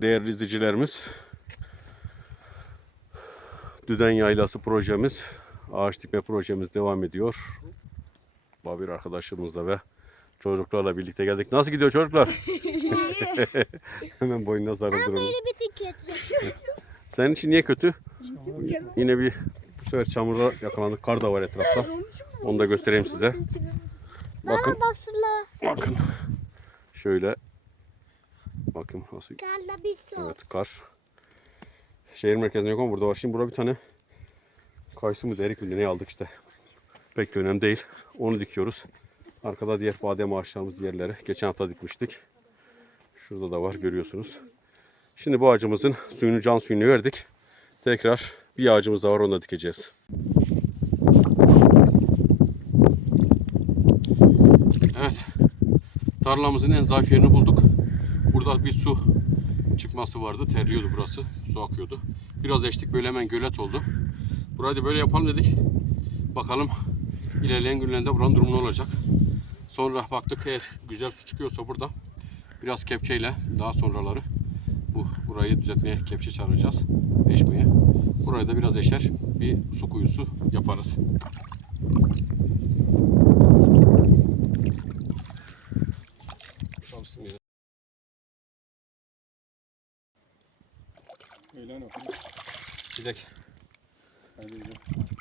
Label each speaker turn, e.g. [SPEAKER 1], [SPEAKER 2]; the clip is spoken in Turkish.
[SPEAKER 1] değerli izleyicilerimiz. Düden Yaylası projemiz, ağaç dikme projemiz devam ediyor. Babir arkadaşımızla ve çocuklarla birlikte geldik. Nasıl gidiyor çocuklar? Hemen boynuna sarıldır onu.
[SPEAKER 2] bir kötü.
[SPEAKER 1] Senin için niye kötü? Yine bir bu sefer çamura yakalandık. Kar da var etrafta. Onu da göstereyim size. Bakın, bakın. Şöyle. Bakın nasıl
[SPEAKER 2] Karla bir su.
[SPEAKER 1] Evet kar. Şehir merkezinde yok ama burada var. Şimdi burada bir tane kayısı mı derik mi ne aldık işte. Pek de önemli değil. Onu dikiyoruz. Arkada diğer badem ağaçlarımız diğerleri. Geçen hafta dikmiştik. Şurada da var görüyorsunuz. Şimdi bu ağacımızın suyunu can suyunu verdik. Tekrar bir ağacımız daha var onu da dikeceğiz. Evet. Tarlamızın en zayıf yerini bulduk. Burada bir su çıkması vardı. Terliyordu burası. Su akıyordu. Biraz eştik böyle hemen gölet oldu. Burayı da böyle yapalım dedik. Bakalım ilerleyen günlerde buranın durumu ne olacak. Sonra baktık eğer güzel su çıkıyorsa burada biraz kepçeyle daha sonraları bu burayı düzeltmeye kepçe çağıracağız. Eşmeye. Burayı da biraz eşer bir su kuyusu yaparız. Çalıştım yine.
[SPEAKER 3] Öyle ne yapayım?
[SPEAKER 1] Bir dakika.
[SPEAKER 3] Hadi gidelim.